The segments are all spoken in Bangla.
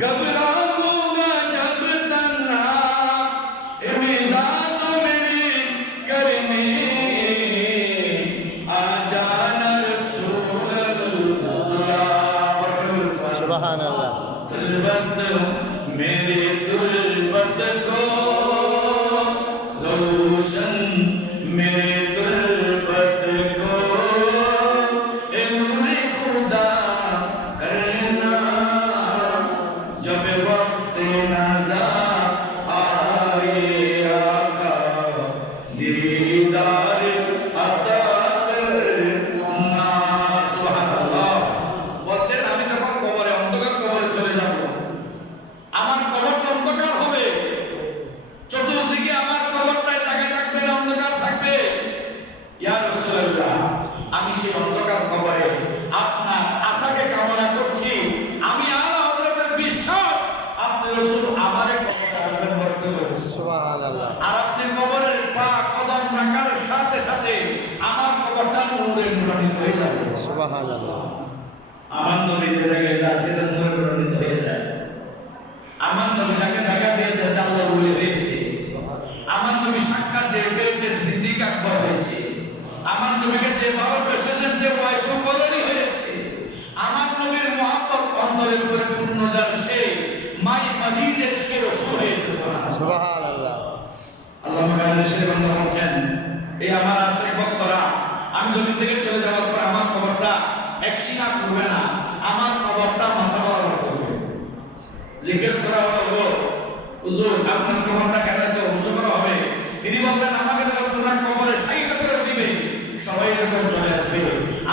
घबराऊंगा जब तन्हा इमदाद मेरी करने आ जाना रसूल अल्लाह। सुभान अल्लाह। तुलबत मेरे तुलबत को रोशन मेरे तुलबत को ए नूरे खुदा करना जब वक्त नज़ा आए आका दीदार अता करना। सुबहानाल्लाह। বলছেন আমি যখন কবরে অন্ধকার কবরে চলে যাব, আমার কবরটা অন্ধকার হবে, চতুর্দিকে আমার কবরটায় তাকিয়ে থাকবে, অন্ধকার থাকবে। ইয়া রাসূলুল্লাহ, আমি সেই অন্ধকার কবরে আপনার আশাকে কামনা করছি। আমি আলা হযরতের বিশ্বাস আপনি রাসূল আমারে কবরে রাখবেন বর্তমানে। সুবহান আল্লাহ। আর আপনি কবরের পা কদম রাখার সাথে সাথে আমার কবরটা নূরে নূরান্বিত হয়ে যাবে। সুবহান আল্লাহ। আমার নবী যে জায়গায় যাচ্ছে তা নূরে নূরান্বিত হয়ে যায়। আমার নবী যাকে দেখা দিয়েছে আল্লাহ বলে দিয়েছে। আমার নবী সাক্ষাৎ যে পেয়েছে সিদ্দিক আকবর হয়েছে। আমার নবীকে যে ভালোবেসেছেন যে ওয়াইস করণী হয়েছে। আমার নবীর মহব্বত অন্তরে পরিপূর্ণ যার সে মাই মদিজ এসকে রাসূল হয়েছে। সুবহান আল্লাহ। আল্লাহ মাগাদেশের বান্দা বলছেন, এই আমার আশিক ভক্তরা আমি জমিন থেকে চলে যাওয়ার পর আমার কবরটা একসিনা করবে না, আমার কবরটা মাথা বরাবর করবে। জিজ্ঞেস করা হলো, হুজুর আপনার কবরটা কেন এত উঁচু করা হবে? তিনি বললেন, আমাকে যখন তোমরা কবরে সাইড করে দিবে সবাই এরকম চলে আসবে,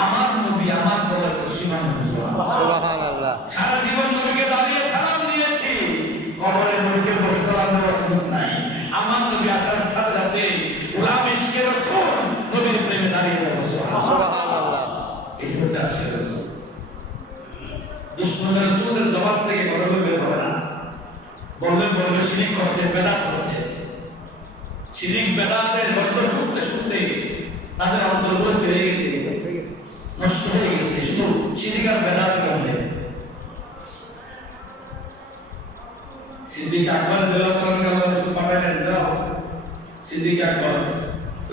আমার নবী আমার কবর তো সীমানা। সুবহান আল্লাহ। সারা জীবন নবীকে দাঁড়িয়ে সালাম দিয়েছি, কবরে নবীকে বসে সালাম দেওয়ার সুযোগ নাই। আমার নবী আসার সাথে সাথে গোলাম ইশকে রাসূল নবীর প্রেমে দাঁড়িয়ে যাবো। সুবহান আল্লাহ। এই হচ্ছে আশিক রাসূল। দুশমন রাসূলের জবাব থেকে কথা বলবে হবে না। বললে শিরিক হচ্ছে, বেদাত হচ্ছে। শিরিক বেদাতের গল্প শুনতে শুনতে তাদের অন্তরগুলো বেড়ে গেছে, নষ্ট হয়ে গেছে। শুধু শিরিক আর বেদাত কারণে সিদ্দিক আকবর রাদিয়াল্লাহু আনহু রাসূল পাঠালেন, যাও সিদ্দিক আকবর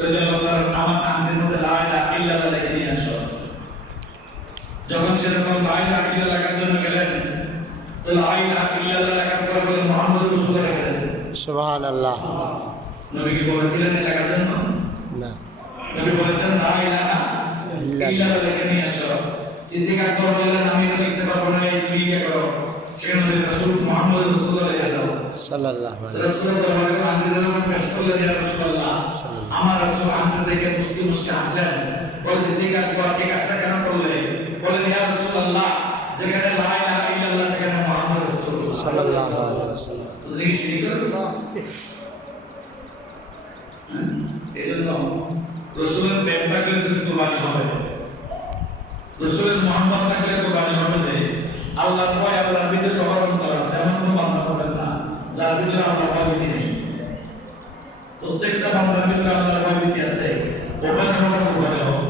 রাদিয়াল্লাহু আনহু আমার কানের মধ্যে লা ইলাহা ইল্লাল্লাহ লিখে নিয়ে আসো। যখন সে যখন লা ইলাহা ইল্লাল্লাহ লেখার জন্য গেলেন, তো লা ইলাহা ইল্লাল্লাহ লেখার পর বলেন মুহাম্মদ রাসূলুল্লাহ লেখেন। সুবহান আল্লাহ। নবী কি বলেছিলেন এই লেখার জন্য? না। নবী বলেছেন লা ইলাহা ইল্লাল্লাহ লিখে নিয়ে আসো। সিদ্দিক আকবর বললেন, আমি তো লিখতে পারবো না, এই তুমি কি করো? সেখানে রাসূল মুহাম্মদ রাসূলুল্লাহ লিখে দাও। সাল্লাল্লাহু আলাইহি রাসূলুল্লাহ দরবারে আন্দোলন পেশ করলেন, ইয়া রাসূলুল্লাহ আমার রাসূল আন্তর থেকে মুস্কি মুস্কি হাসলেন। বলে, সিদ্দিক আকবর এই কাজটা কেন করলে? বলেন, ইয়া রাসূলুল্লাহ যেখানে লা ইলাহা ইল্লাল্লাহ সেখানে মুহাম্মদ রাসূলুল্লাহ সাল্লাল্লাহু আলাইহি ওয়াসাল্লাম। তো দেখি শিরিক করবে। এজন্য রাসূলের প্রেম থাকলে শুধু কুরবানি হবে, রাসূলের মুহাম্মদ থাকলে কুরবানি হবে। যে আল্লাহর ভয়, আল্লাহর ভিতরে সবার অন্তর আছে, এমন কোনো বান্দা পাবেন না যার ভিতরে আল্লাহর ভয় ভীতি নেই। প্রত্যেকটা বান্দার ভিতরে আল্লাহর ভয় ভীতি আছে, ওখানে ওখানে হোক,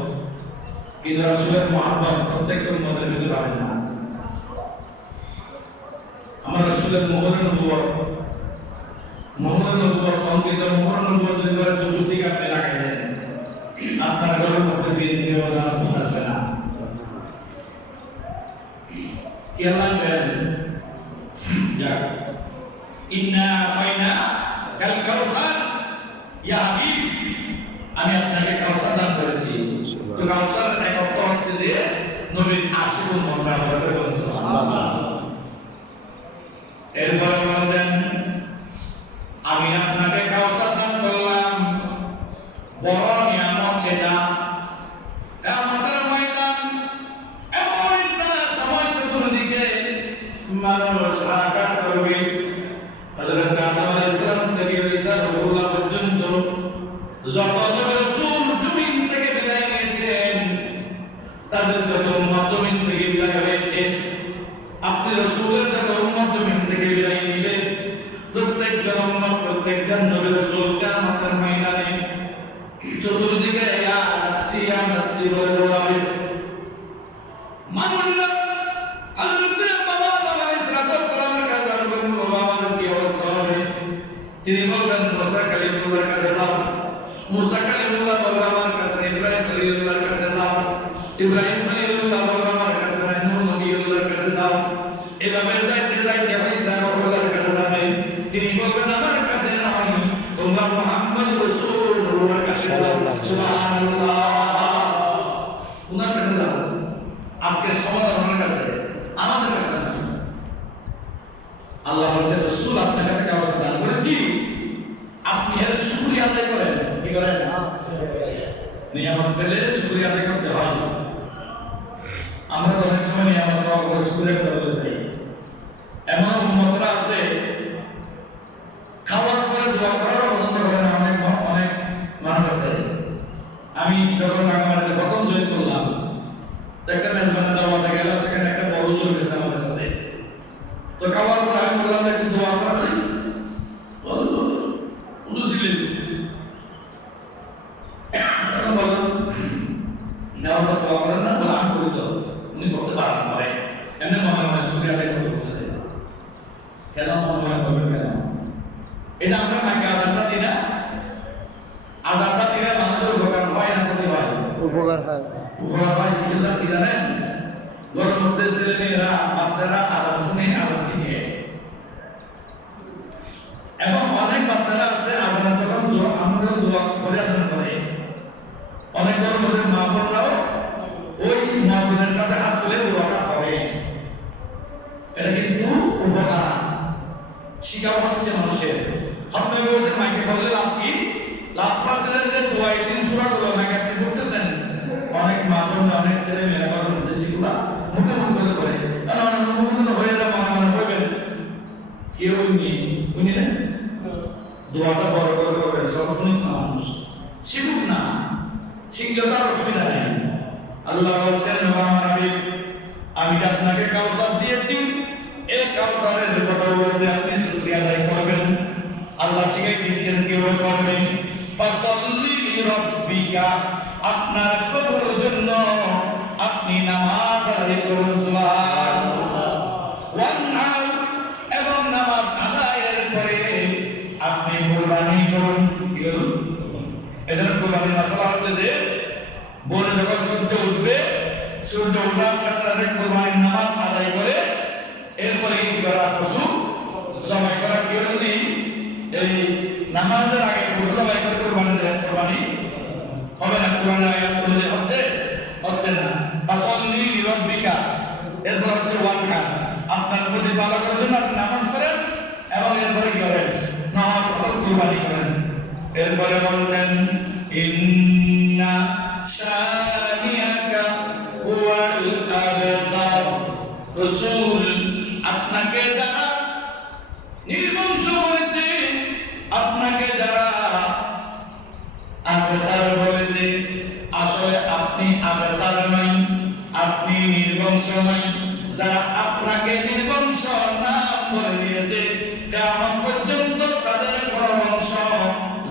কিন্তু রাসূলের মুহাম্মদ প্রত্যেকটা উম্মতের ভিতরে পাবেন না। আমার রাসূলের মোহর নবুয়ত অঙ্কিত মোহর নবুয়ত যদি করে চতুর্দিক আপনি লাগাই দেন, আপনার ঘরের মধ্যে জিন কেউ আসবে না। কি আল্লাহ বলেন, যাক ইন্না মাইনা কাল কাউসার ইয়া হাবিব, আমি আপনাকে কাউসার দান করেছি। তো কাউসারের এক অর্থ হচ্ছে যে নবীর আশিকুল মক্কা বলে বলেছেন। সুবহানাল্লাহ। এরপরে বলেন, আমি আপনাকে কাউসার দান করলাম, বড় নিয়ামত সেটা। আমাদের ময়দান এমন একটা সময় চতুর্দিকে মানুষ হাহাকার করবে। হযরত আদম আলাইহিস সালাম থেকে ঈসা রূহুল্লাহ পর্যন্ত যত রাসূল জমিন থেকে বিদায় নিয়েছেন, তাদের যত উম্মত জমিন থেকে বিদায় হয়েছে, আপনি রাসূলের যত উম্মত জমিন থেকে বিদায় নিবে, প্রত্যেকজন উম্মত প্রত্যেকজন নবী রাসূল কিয়ামতের ময়দানে চতুর্দিকে ইয়া নাফসি বলে দৌড়াবে। মানুষরা হযরত বাবা আলাইহিস সালামের কালিমুল্লাহর কাছে দাও, মুসা কালিমুল্লাহ বলবে আমার কাছে, ইব্রাহিম কালিমুল্লাহর কাছে দাও, ইব্রাহিম কালিমুল্লাহ বলবে আমার কাছে, নূহ নবীর কাছে দাও। এভাবে যাইতে যাইতে ঈসা নবীর কাছে যাবে, তিনি বলবেন আমার কাছে নয়, তোমরা মুহাম্মদ রাসূলুল্লাহর কাছে দাও। সুবহানাল্লাহ। উনার কাছে দাও। আজকের সমাধান ওনার কাছে, আমাদের কাছে না। আল্লাহ বলছেন রাসূল আপনার কাছে কাউসার দান করেছি, আপনি এর শুকরিয়া আদায় করেন। কি করেন? নিয়ামত পেলে শুকরিয়া আদায় করতে হয়। আমরা তো অনেক সময় নিয়ামত পাওয়ার পরে শুকরিয়া করতে যাই। এমন উম্মতরা আছে খাওয়ার পরে দোয়া করার পছন্দ করে না। অনেক মানুষ আছে। আমি যখন রাঙামাটিতে প্রথম জয়েন করলাম, একটা মেজবানের দাওয়াতে গেলাম, সেখানে একটা বড় হুজুর গেছে আমাদের সাথে। তো খাওয়ার পর আমি বললাম একটু দোয়া করা যায়, ছিলেন বললাম নেওয়ার পর দোয়া করেন না, বলে আমি করি তো, উনি করতে পারেন পরে এমনি মনে মনে শুকরিয়া আদায় করে বলছে। কেন মনে মনে করবেন কেন? এটা আমরা মাকে আজানটা দিই না, আজানটা দিলে মানুষের উপকার হয় না, ক্ষতি হয়? উপকার হয়। উপকার হয় কি জানেন? ঘরের মধ্যে ছেলে মেয়েরা বাচ্চারা আজান শুনে আজান শিখে, এবং অনেক বাচ্চারা আছে আজান যখন আমরা দোয়া করে আজান করে, অনেক ঘরের মধ্যে মা বোনরাও ওই মুয়াজ্জিনের সাথে হাত তুলে দোয়াটা করে। এটা কিন্তু উপকার শিখাও হচ্ছে মানুষের। আপনি বলছেন মাইকে বললে লাভ কি? লাভ পাচ্ছে যে দোয়া এই সূরাগুলো নাকি আপনি পড়তেছেন, অনেক মা বোনরা অনেক ছেলে মেয়েরা ঘরের মধ্যে যেগুলা মুখে মুখে করে, অনেক মুখে হয়ে যাবে, মনে মনে হইবেন কেউ উনি না দোয়াটা বড় করে করবেন। সব শুনুক না মানুষ, শিখুক না, শিখলেও তার অসুবিধা নেই। আল্লাহ বলতেন আমি আপনাকে কাউসার দিয়েছি, এই কাউসারের কথা বলতে আপনি শুকরিয়া আদায় করবেন। আল্লাহ শিখাই দিচ্ছেন কিভাবে করবেন। ফাসাল্লি লিরাব্বিকা, আপনার প্রভুর জন্য আপনি নামাজ আদায় করুন। সুবহানাল্লাহ। ওয়ানহার, এবং নামাজ আদায়ের পরে আপনি কুরবানি করুন। কি করুন? এজন্য কুরবানির মাসালা হচ্ছে যে ভোরে যখন সূর্য উঠবে, সূর্য ওঠার সাথে সাথে কুরবানির নামাজ আদায় করে এরপরে ঈদ করা, পশু জবাই করা। কেউ যদি এই নামাজের আগে পশু জবাই করে কুরবানি দেয়, কুরবানি হবে না। কুরবানির আগে অনুযায়ী হচ্ছে না। ফাসাল্লি লিরাব্বিকা, এরপর হচ্ছে ওয়ানহার, আপনার প্রতিপালকের জন্য আপনি নামাজ পড়েন এবং এরপরে কি করেন? নামাজ পড়েন, কুরবানি করেন। এরপরে বলছেন ইন্না শানিয়াকা হুয়াল আবতার। রাসূল আপনাকে যারা নির্বংশ বলেছে, আপনাকে যারা আবতার বলেছে, আসলে আপনি আবতার নয়, আপনি নির্বংশ নয়। যারা আপনাকে নির্বংশ নাম বলে দিয়েছে, কিয়ামত পর্যন্ত তাদের কোনো বংশ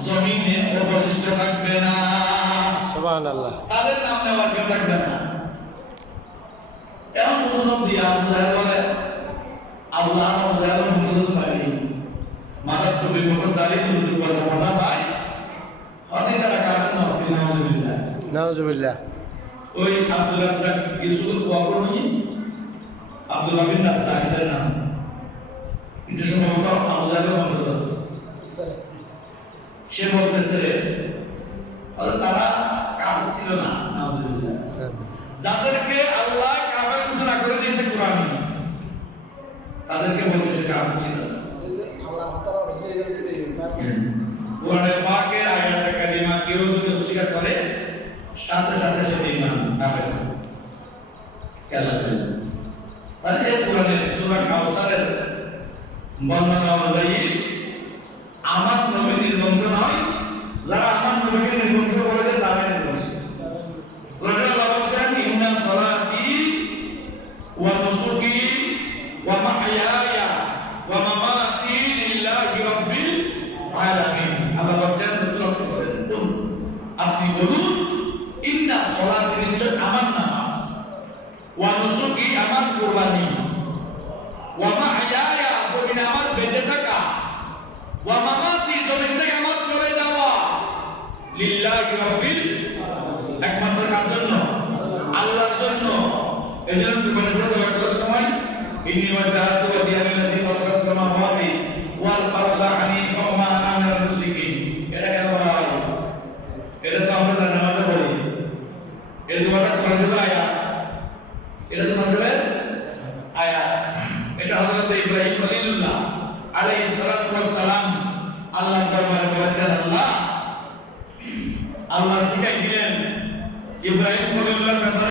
জমিনে অবশিষ্ট থাকবে না। সুবহানাল্লাহ। তাদের নাম নেওয়ার কেউ থাকবে না। এমন কোন নবী আল্লাহ বলে আল্লাহ আমাদের মুসলমান ভাই মাথার টুপি উপর দাঁড়িয়ে দুটো কথা বলা ভাই অতি তারা কারণ নসি নাউজুবিল্লাহ নাউজুবিল্লাহ। ওই আব্দুল রাজ্জাক ইউসুফ ওয়াকরনি আব্দুল্লাহ বিন রাজ্জাক এর নাম কিছু সম্ভবত আবুজাহের বংশধর। সে বলতেছে তারা কাফের ছিল না, নাউজুবিল্লাহ। যাদেরকে আল্লাহ কাফের ঘোষণা করে দিয়েছে কোরআনে, তাদেরকে বলছে সে কাফের ছিল না। আল্লাহ মাতার অর্থ এদের থেকে কোরআনের পাকের আয়াত কারিমা কেউ যদি অস্বীকার করে, সাথে সাথে সে ঈমান কাফের। খেয়াল রাখবেন। তাহলে এই কোরআনের সূরা কাউসারের বর্ণনা অনুযায়ী আমার নবী নির্বংশ নয়, যারা আমার নবীকে নির্বংশ বলেছে তারাই নির্বংশ। কোরআনে আল্লাহ বলেন ইন্না সালাতি ওয়া নুসুকি ওয়া মাহইয়ায়া ওয়া মামাতি লিল্লাহি রাব্বিল আলামিন। আল্লাহ বলেন আপনি বলুন ইন্না সালাতি, নিশ্চয় আমার নামাজ, ওয়া নুসুকি আমার কুরবানি, ওয়া মাহইয়ায়া জমিনে আমার বেঁচে থাকা, ওয়া মামাতি জমিন থেকে আমার চলে লিল্লাহি রাব্বিল একমাত্র কার জন্য আল্লাহর জন্য এজন্য মানে প্রথম সময় ইন্নী ওয়াজহাতু ওয়াজহিয়া লিল্লাযী ফাতারাস সামাওয়াতি ওয়াল আরদা হানিফাও ওয়া মা আনা মিনাল মুশরিকিন এটা কেন বলা হয় এটা তো আমরা নামাজে বলি এই দুটো কোরআনের আয়াত এটা তো কোরআনের আয়াত এটা হযরত ইব্রাহিম খলিলুল্লাহ আলাইহিস সালাতু ওয়াস সালাম আল্লাহর দরবারে বলেছেন আল্লাহ শিখাই দিলেন ইব্রাহিম খলিলুল্লাহর ব্যাপারে